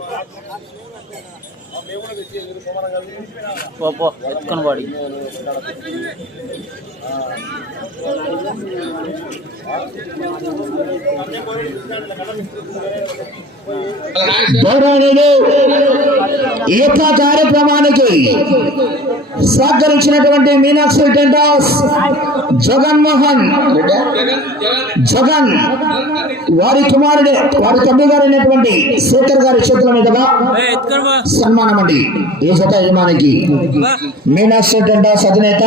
Oh, పో ఎత్తుకొని వాడి గౌరవనీయులు ఈ కార్యక్రమానికి సహకరించినటువంటి మీనాక్షి టెంటాస్ జగన్మోహన్ జగన్ వారి కుమారుడే వారి తండ్రి గారు అయినటువంటి శేఖర్ గారి చేతుల మీదుగా ఎత్తుకొని పో. సన్మానం అండి ఈ జత యజమానికి? మీనాక్షి టెంటాస్ అధినేత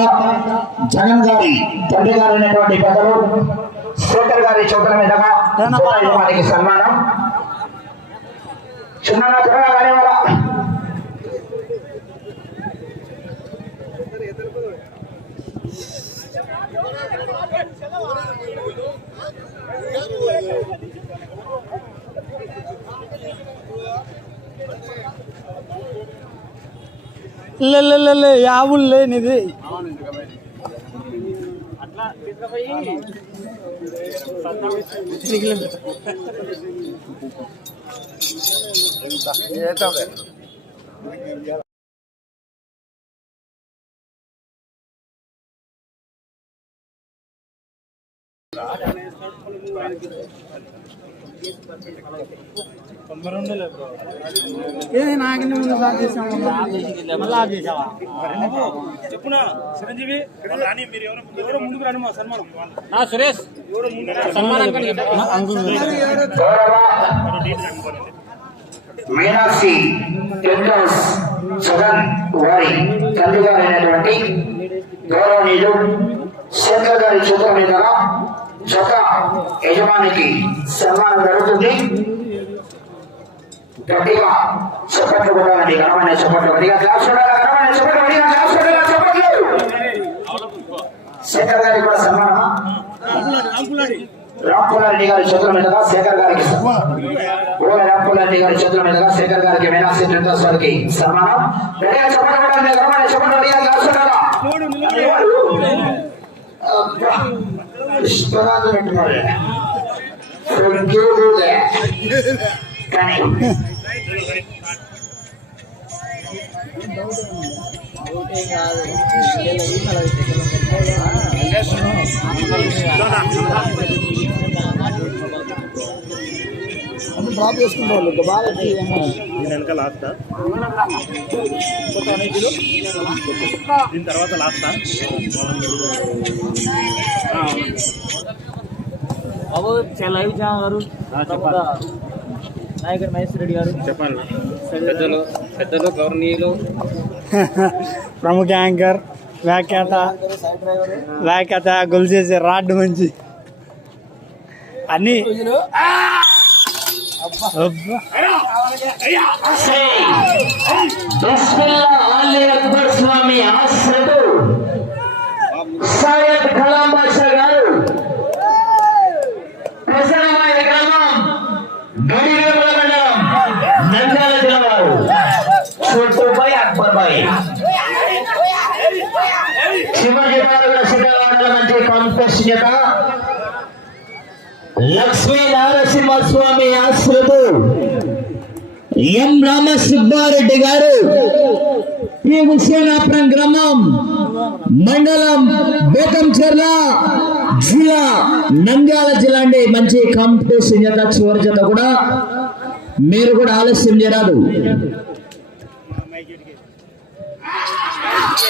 జగన్ గారి తండ్రి గారు అయినటువంటి పెద్దలు శేఖర్ గారి చేతుల మీదుగా జత యజమానికి సన్మానం. చిన్న త్వరగా కానీ వాళ్ళ లే యావులు లేనిది ఏది నాకన్నా ముందు సార్ చేసాము? మళ్ళీ ఆఫ్ చేసావా? చెప్పునా చిరంజీవి? రాని మీరు ఎవరు ఎవరో ముందుకు రాని మా సన్మానం. నా సురేష్ సన్మానం మీనాక్షి టెంటర్స్ జగన్ వారి తండ్రి గారు అయినటువంటి గౌరవనీయులు శంకర్ గారి చేతుల మీదుగా జత యజమానికి సన్మానం జరుగుతుంది. గట్టిగా చప్పట్లు కొట్టాలండి ఘనమైన చప్పట్లు గట్టిగా క్లాస్ చూడాలి ఘనమైన చప్పట్లు గట్టిగా క్లాస్ చూడాలి చప్పట్లు శంకర్ గారికి కూడా సన్మానమా రాంపులారెడ్డి గారి చేతుల మీదుగా శేఖర్ గారికి ఓల రాంపులారెడ్డి గారి చేతుల మీదుగా శేఖర్ గారికి మీనాక్షి టెంటర్స్ వారికి సన్మానం గట్టిగా చప్పట్లు కొట్టాలి ఘనమైన చప్పట్లు గట్టిగా క్లాస్ చూడాలా అబ్బా, పుష్పరాజు అంటున్నాడు ఇంకేదే కానీ డ్రాప్ చేసుకుంటా వాళ్ళు బాగా వెనక లాస్టా దీని తర్వాత లాస్టా బాబు లైవ్ ఛానల్ గారు నాయకుడు మహేష్ రెడ్డి గారు. చెప్పాలి పెద్దలు పెద్దలు గౌరవనీయులు. ప్రముఖ యాంకర్ వ్యాఖ్యాత వ్యాఖ్యాత గొలు చేసే రాడ్ మంచి. అన్ని. స్వామి కలాం బాషా గారు. ప్రసన్నమైన గ్రామం నంద్యాల జిల్లా చుట్టుపై అక్బర్ చివరి జిల్లాలో కూడా మంచి కాంపిటీషన్ చేత లక్ష్మీ నారసింహస్వామి ఆశ్రదు ఎం రామసుబ్బారెడ్డి గారు. ఈ విశ్వనాపురం గ్రామం మండలం బేకంచెర్ల జిల్లా నంద్యాల జిల్లా అండి మంచి కాంపిటీషన్ చేత చివరి చేత కూడా మీరు కూడా ఆలస్యం చేయరాదు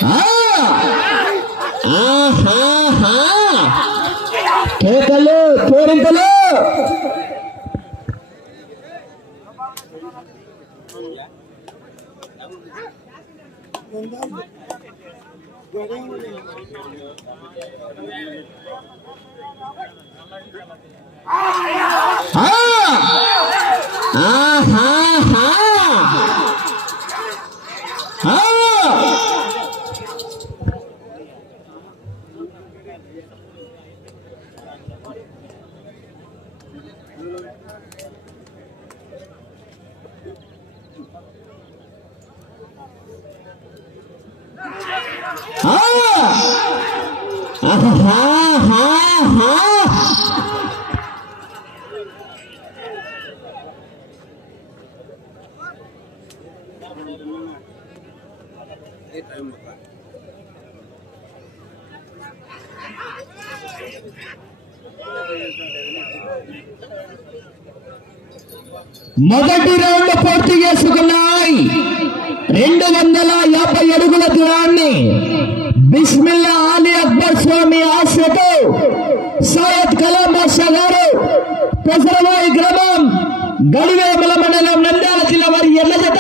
ఆ! ఆహాహా! కేకలు కోరింతలు ఆ! ఆహాహా! ఆ! ఆ! ఆహాహాహా! మొదటి రౌండ్ పూర్తి చేసుకున్నాయి. రెండు వందల యాభై అడుగుల దూరాన్ని బిస్మిల్లా అలీ అక్బర్ స్వామి ఆశతో సయ్యద్ కలాం బాషా గారు పెసరవాయి గ్రామం గడివేమల మండలం నంద్యాల జిల్లా వారి ఎల్ల జత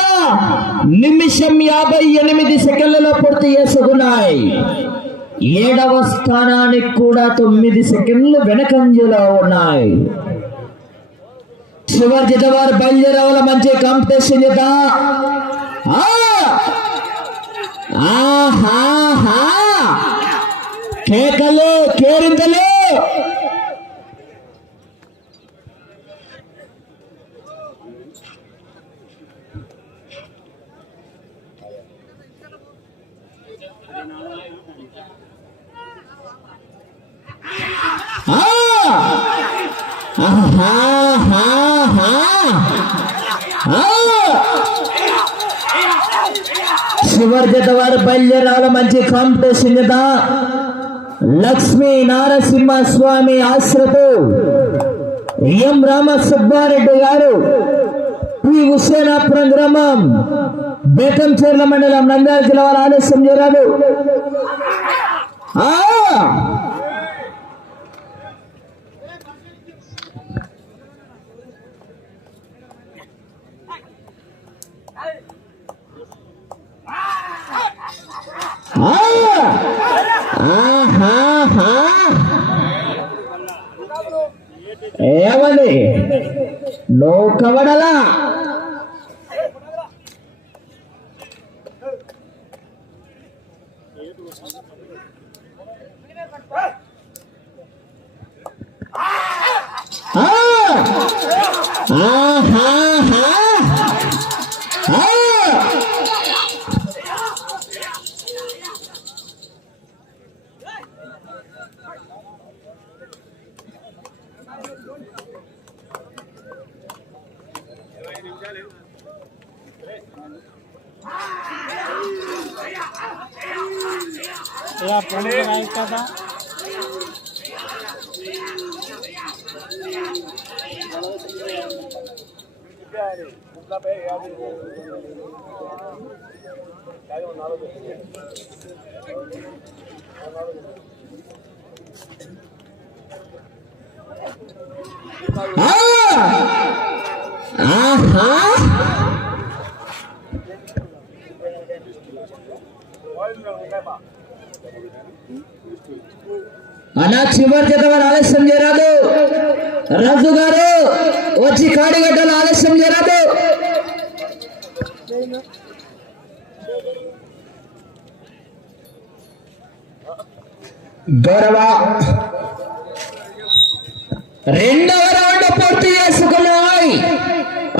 నిమిషం యాభై ఎనిమిది సెకండ్లలో పూర్తి చేసుకున్నాయి. ఏడవ స్థానానికి కూడా తొమ్మిది సెకండ్లు వెనకంజలో ఉన్నాయి. చివరి జత వారు బయలుదేరవాల? మంచి కాంపిటీషన్ జత కేకలు కేరింతలు! ఆ! చివరి జత వారు బయలుదేరాల మంచి కాంపిటీషన్ జత లక్ష్మీ నారసింహ స్వామి ఆశ్రతు ఎం రామ సుబ్బారెడ్డి గారు పి హుసేనాపురం గ్రామం బేతంచెర్ల మండలం నంద్యాల జిల్లా వారు ఆలస్యం చేరారు. ఏమని నువ్వు కవడలా ఆ! అన్నా చివరి చేత వారు ఆలస్యం చేయరాదు. రాజు గారు వచ్చి కాడిగడ్డలు ఆలస్యం చేయరాదు. గౌరవ రెండవ రౌండ్ పూర్తి చేసుకున్నాయి.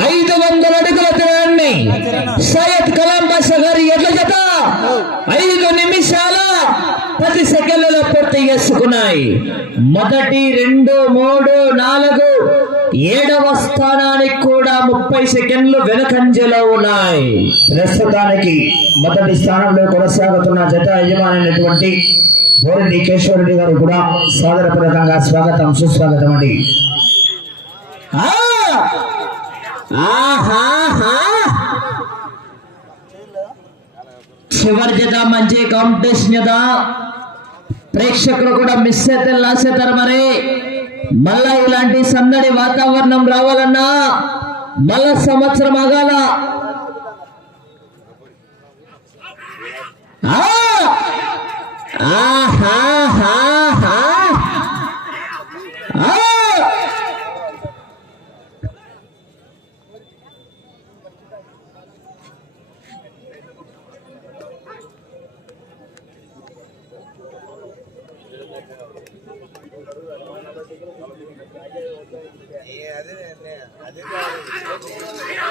ఐదు వందల అడుగుల దూరాన్ని సయ్యద్ కలాం బాషా గారి ఎడ్ల జత ఐదు నిమిషాల పది సెకండ్లలో పూర్తి చేసుకున్నాయి. మొదటి రెండు మూడు నాలుగు ఏడవ స్థానానికి కూడా ముప్పై సెకండ్లు వెనకంజలో ఉన్నాయి. ప్రస్తుతానికి మొదటి స్థానంలో కొనసాగుతున్న జత యజమానైనటువంటి బోరెడ్డి కేశవరెడ్డి గారు కూడా సాదరపూర్వకంగా స్వాగతం సుస్వాగతం అండి! చివరి జత మంచి కాంపిటీషన్ జత. ప్రేక్షకులు కూడా మిస్ అయితే లాస్ అవుతారు మరి. మళ్ళా ఇలాంటి సందడి వాతావరణం రావాలన్నా మళ్ళా సంవత్సరం ఆగాల. హా ఆహాహాహా! ఆ! ఆ! ఆహాహాహా!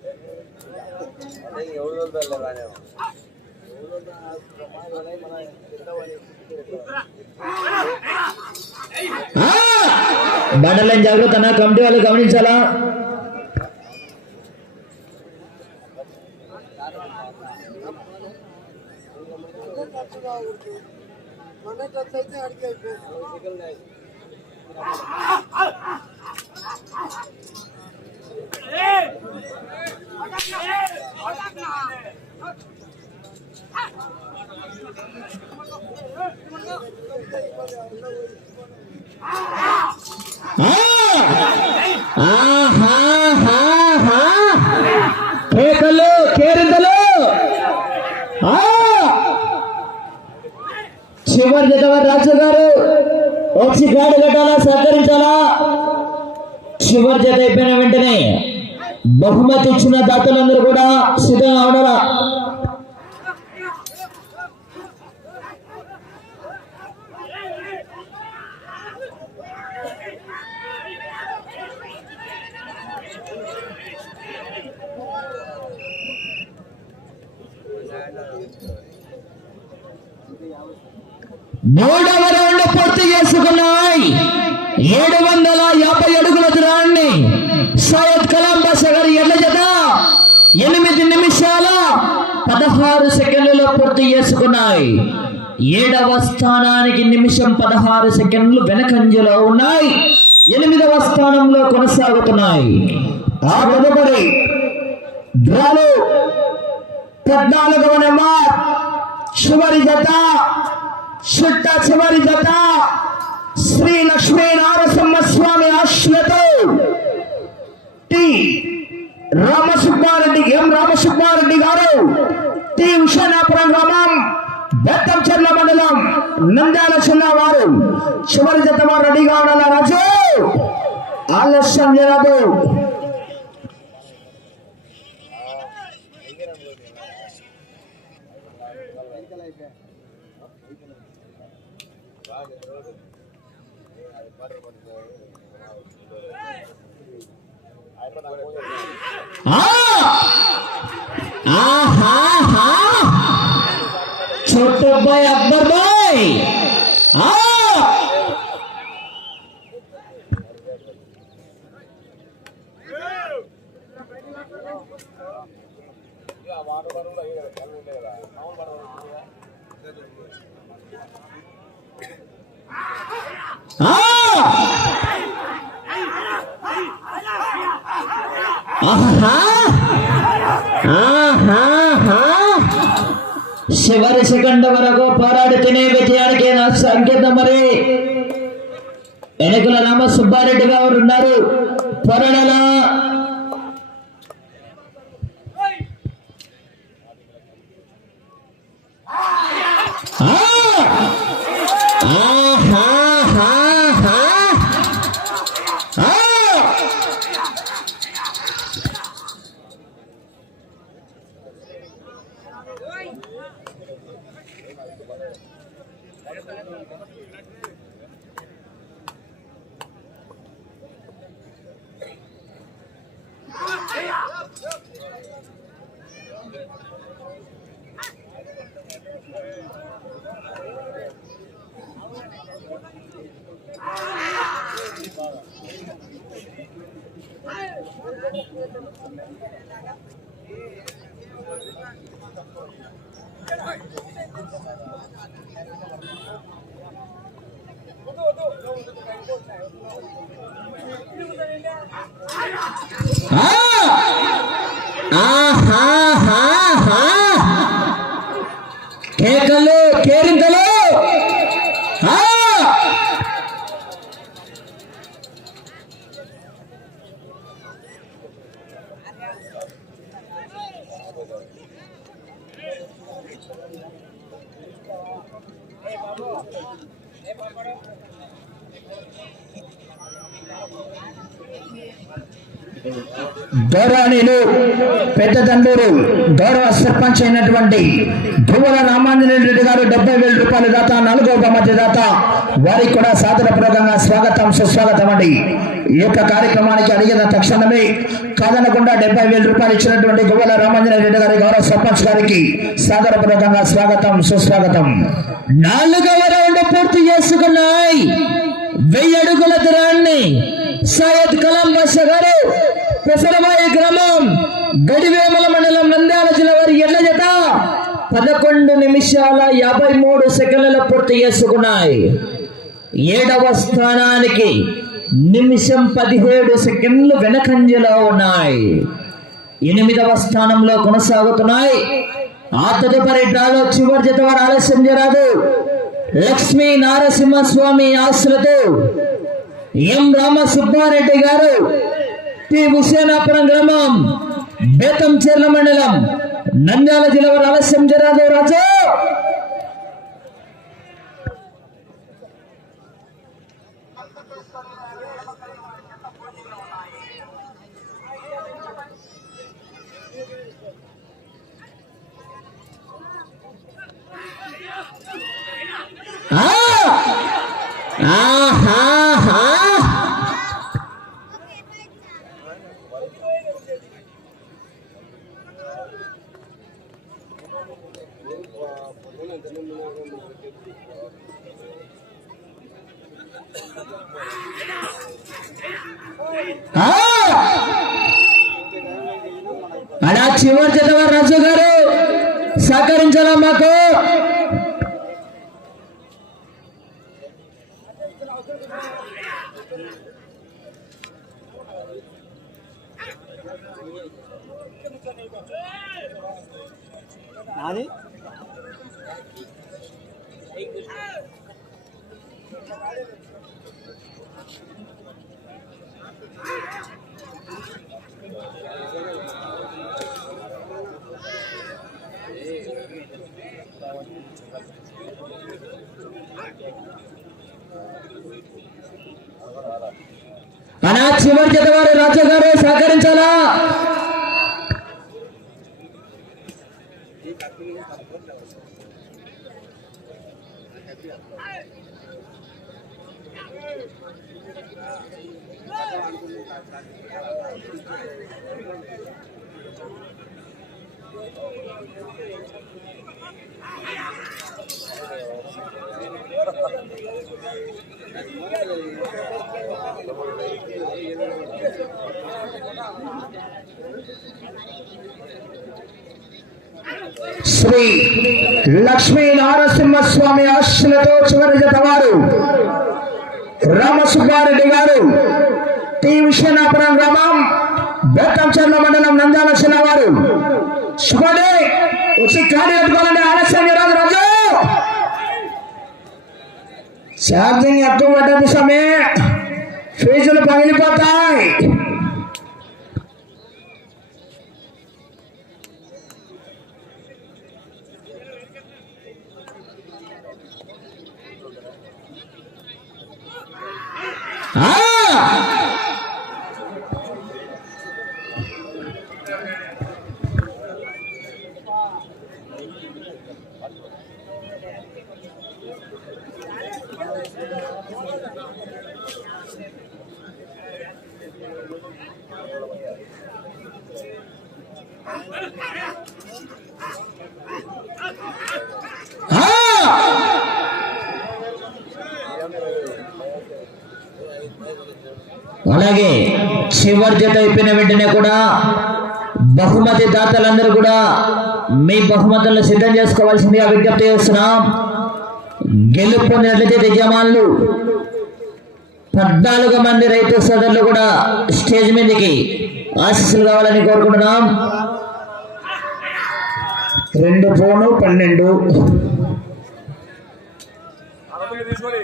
బండలేని జాగ్రత్త కమిటీ వాళ్ళు గమనించాలా? అడిగి కేకలు కేరింతలు చివరి జతవారి రాజు గారు వచ్చి గాడి కట్టాలా సహకరించాలా? చివరి జత అయిపోయిన వెంటనే బహుమతి ఇచ్చిన దాతలందరూ కూడా సిద్ధంగా ఉండరా మూడవ సయ్యద్ కలాం బాషా గారి ఎడ్ల జత. ఎనిమిది నిమిషాల పదహారు సెకండ్లలో పూర్తి చేసుకున్నాయి. ఏడవ స్థానానికి నిమిషం పదహారు సెకండ్లు వెనకంజలో ఉన్నాయి. ఎనిమిదవ స్థానంలో కొనసాగుతున్నాయి. ఆ తదుపరి డ్రాలు పద్నాలుగవ నెంబర్ చివరి జత చుట్ట చివరి జత. శ్రీ లక్ష్మీ స్వామి ఆశ్రతో టి రామసుబ్బారెడ్డి ఎం రామసుబ్బారెడ్డి గారు. టి. ఉషానాపురం గ్రామం బెత్తంచెర్ల మండలం నంద్యాల జిల్లా వారు. చివరి జత వారు రెడీగా ఉండాలి రాజు. ఆలస్యం हाँ हाँ हाँ। भाई अकबर भाई। చివరి సెకండ్ వరకు పోరాడుతూనే విజయానికి నా సంకేతం మరి. వెనుకల రామ సుబ్బారెడ్డి గారు ఉన్నారు. పోరాడాలా ఆ! ఆహాహాహా. ఆ! ఆ! ఆహాహాహా. కేకలు కేరింతలు ఆ! గౌరవనీయులు పెద్ద తండ్రులు గౌరవ ఉన్నటువంటి అయినటువంటి భువన రామాంజనేయ రెడ్డి గారు డెబ్బై వేల రూపాయలు దాత నాలుగో బహుమతి దాత. వారికి కూడా సాదరపూర్వకంగా స్వాగతం సుస్వాగతం అండి. ఈ యొక్క కార్యక్రమానికి అడిగిన తక్షణమే కాదనకుండా డెబ్బై వేల రూపాయలు ఇచ్చినటువంటి గువ్వల రామాంజనేయ రెడ్డి గారి గౌరవ సర్పంచ్ గారికి సాదరపూర్వకంగా స్వాగతం సుస్వాగతం. నాలుగవ రౌండ్ పూర్తి చేసుకున్నాయి. వెయ్యి అడుగుల దూరాన్ని. సయ్యద్ కలాం బాషా గారు పెసరబాయి గ్రామం. గడివేమల మండలం నంద్యాల జిల్లా వారి ఎడ్ల జత పదకొండు నిమిషాల యాభై మూడు సెకండ్ల పూర్తి చేసుకున్నాయి. ఏడవ స్థానానికి నిమిషం పదిహేడు సెకండ్లు వెనకంజలో ఉన్నాయి. ఎనిమిదవ స్థానంలో కొనసాగుతున్నాయి. ఆ తదుపరి డ్రాలో చివరి జత వారు ఆలస్యం చేరాదు లక్ష్మీ నారసింహస్వామి ఆశ్రతో ఎం రామ సుబ్బారెడ్డి గారు టి హుసేనాపురం గ్రామం బేతం చెర్ల మండలం నంద్యాల జిల్లా ఆలస్యం చేయరాదు రాజు. ఆహా! ఆహాహా! ఆ! అలా చివరి జతవారు రాజు గారు సహకరించాలా మాకు నాది అలా చివరి జతవారు రాజు గారు సహకరించాలా శ్రీ లక్ష్మీ నారసింహస్వామి ఆశలతో చివరి జతవారు రామసుబ్బారెడ్డి గారు. టి. విశ్వనాపురం గ్రామం బెత్తంచర్ల మండలం నంద్యాల జిల్లా వారు. శుభడే వచ్చి ఖాళీ ఆలస్యం ఈరోజు రాజు. ఛార్జింగ్ ఎక్కువ పడ్డది సమయ. ఫీజులు పగిలిపోతాయి. ఆ! ఆ! అలాగే చివరి జత అయిపోయిన వెంటనే కూడా బహుమతి దాతలందరూ కూడా మీ బహుమతులను సిద్ధం చేసుకోవాల్సిందిగా విజ్ఞప్తి చేస్తున్నాం. గెలుపు యజమానులు. పద్నాలుగు మంది రైతు సోదరులు కూడా స్టేజ్ మీదకి ఆశీస్సులు కావాలని కోరుకుంటున్నాం. రెండు ఫోను పన్నెండు. తీసుకోండి.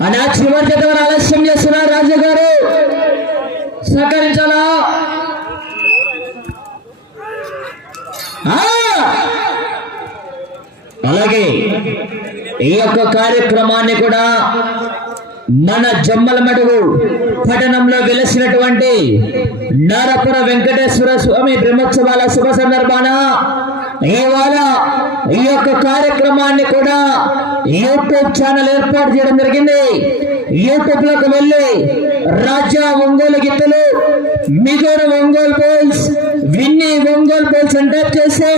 అనా చివరి చేత వారు ఆలస్యం చేస్తున్నారు రాజు గారు. సహకరించాలా? అలాగే ఈ యొక్క కార్యక్రమాన్ని కూడా మన జమ్మల మడుగు పట్టణంలో వెలసినటువంటి నారపుర వెంకటేశ్వర స్వామి బ్రహ్మోత్సవాల శుభ సందర్భాన ఇవాళ ఈ యొక్క కార్యక్రమాన్ని కూడా యూట్యూబ్ ఛానల్ ఏర్పాటు చేయడం జరిగింది. యూట్యూబ్లోకి వెళ్ళి రాజా ఒంగోలు గిత్తలు మిజోరం ఒంగోలు బోల్స్ విన్ని ఒంగోలు బోల్స్ అని టైప్ చేస్తే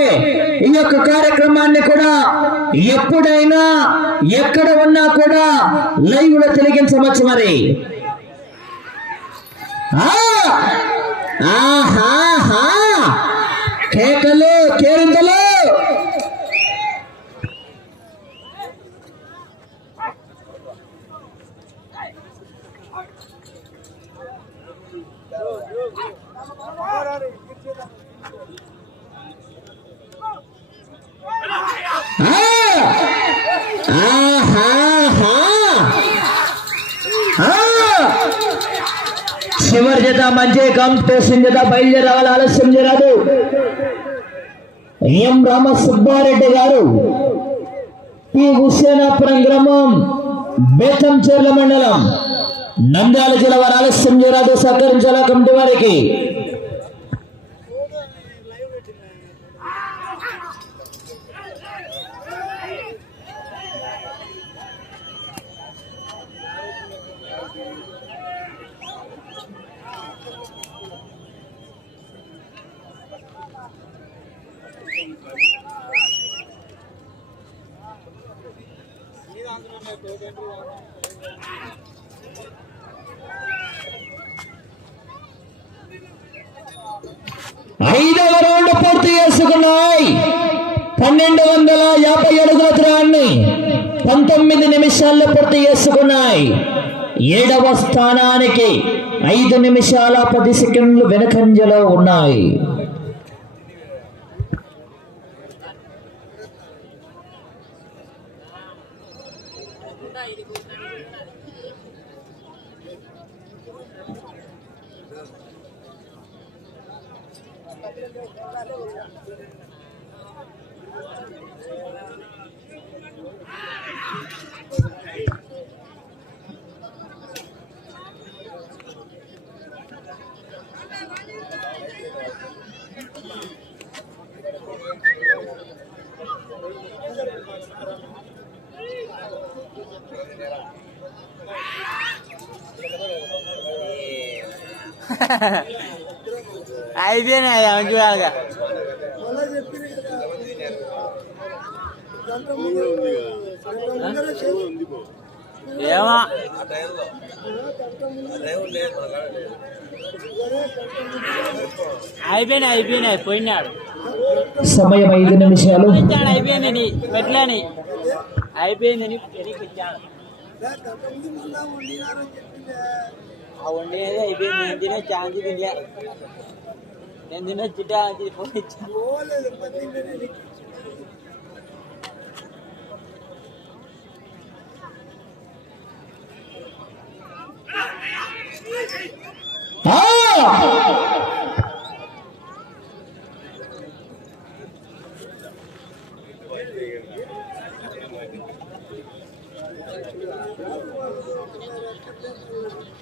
ఈ యొక్క కార్యక్రమాన్ని కూడా ఎప్పుడైనా ఎక్కడ ఉన్నా కూడా లైవ్లో తెలిగించవచ్చు మరి. ఆ! కేకలు కేరింతలు ఆ! ఆహాహా! ఆ! చివరి చేత మంచి కాంపిటీషన్ చేత బయలుదేరి ఆలస్యం చేయరాదు ఎం. రామ సుబ్బారెడ్డి గారు ఈ హుస్సేనాపురం గ్రామం బేతంచెర్ల మండలం నంద్యాల జిల్లా వారు ఆలస్యం చేయరాదు సహకరించాల కమిటీ వారికి. ఐదవ రౌండ్ పూర్తి చేసుకున్నాయి. పన్నెండు వందల యాభై అడుగుల త్రాన్ని పంతొమ్మిది నిమిషాల్లో పూర్తి చేసుకున్నాయి. ఏడవ స్థానానికి ఐదు నిమిషాల పది సెకండ్లు వెనకంజలో ఉన్నాయి. అయిపోయినాయి మంచి వాళ్ళగా ఏమో. అయిపోయినాయి అయిపోయినాయి పోయినాడు. సమయం ఐదు నిమిషాలు. ఇచ్చాడు అయిపోయిందని పెట్టలేని. అయిపోయిందని వెనక్కి അവണ്ടിനെ ഇത് നെഞ്ചിനെ ചാഞ്ചി തില്ല നെഞ്ചിനെ ചുറ്റാ പോയിച്ചു Thank you.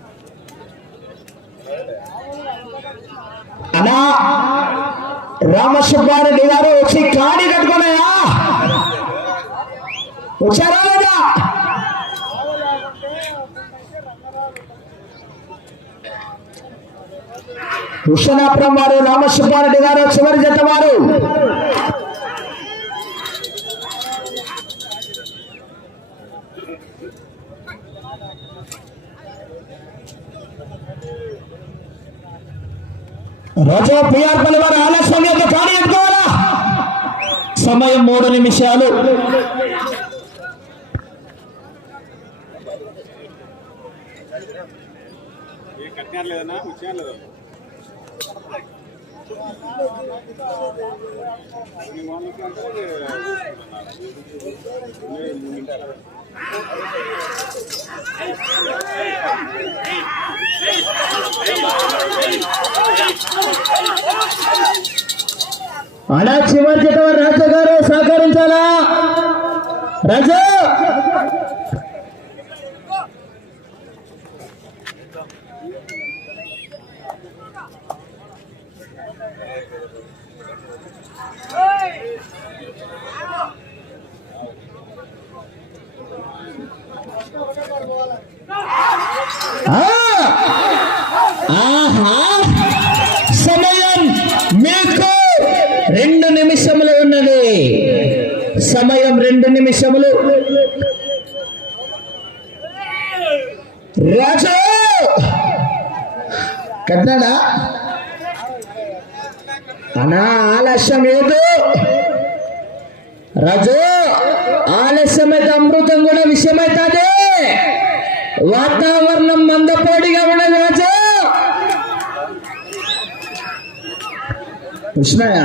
అన్నా రామసుబ్బారెడ్డి గారు వచ్చి కాడి కట్టుకున్నాయా? వచ్చారా లేదా? కృష్ణాపురం వారు రామసుబ్బారెడ్డి గారు చివరి జత వారు. రజా పిఆర్ పల్లి ఆలస్యం యొక్క కానీ ఎత్తుకోవాలా? సమయం మూడు నిమిషాలు. లేదన్నా? విషయం లేదా అలా చివరి జత వారు రాజా గారు సహకరించాలా రాజు ఆ! ఆహా సమయం మీకు రెండు నిమిషములు ఉన్నది సమయం రెండు నిమిషములు రాజు కట్నాడా అనా ఆలస్యం ఏదు రాజు ఆలస్యమైతే అమృతం కూడా విషయమైతుంది వాతావరణం మందపాడిగా ఉన్నది రాజు కృష్ణయ్య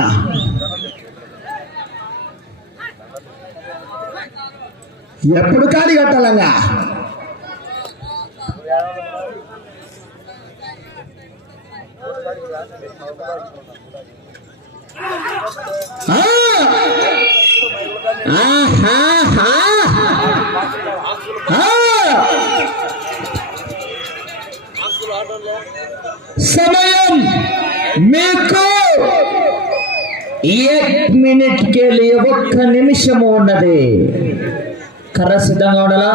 ఎప్పుడు కాడి కట్టాలంగా? సమయం మీకు ఏక్ మినిట్ కేలి ఒక్క నిమిషము ఉన్నది. కర్ర సిద్ధంగా ఉండాలా?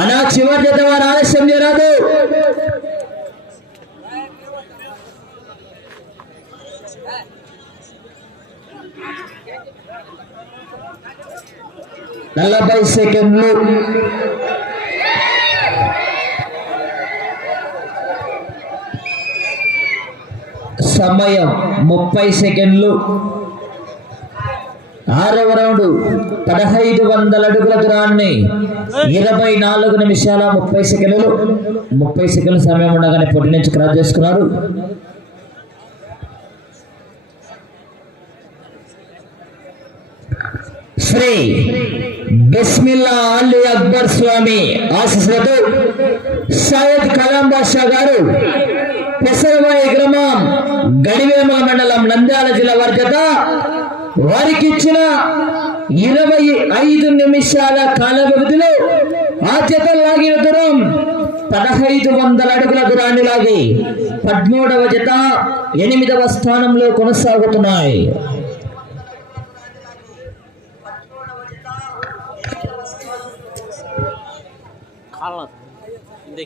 అనా చివరి చేత వారు ఆలస్యం చేయరాదు. నలభై సెకండ్లు. సమయం ముప్పై సెకండ్లు. ఆరవ రౌండ్ పదహైదు వందల అడుగుల దూరాన్ని ఇరవై నాలుగు నిమిషాల ముప్పై సెకండ్లు. ముప్పై సెకండ్ల సమయం ఉండగానే పొట్టి నుంచి క్రాస్ చేసుకున్నారు. శ్రీ బిస్మిల్లా అల్లి అక్బర్ స్వామి ఆశీస్సులతో సయ్యద్ కలాం బాషా గారు పెసరవాయి గ్రామం గడివేమల మండలం నంద్యాల జిల్లా వారి జత వారికి ఇచ్చిన ఇరవై ఐదు నిమిషాల కాల వ్యవధిలో ఆ జత లాగిన దూరం పదహైదు వందల అడుగుల దూరాన్ని లాగి పద్మూడవ జత ఎనిమిదవ స్థానంలో కొనసాగుతున్నాయి. కాలం. ఇంత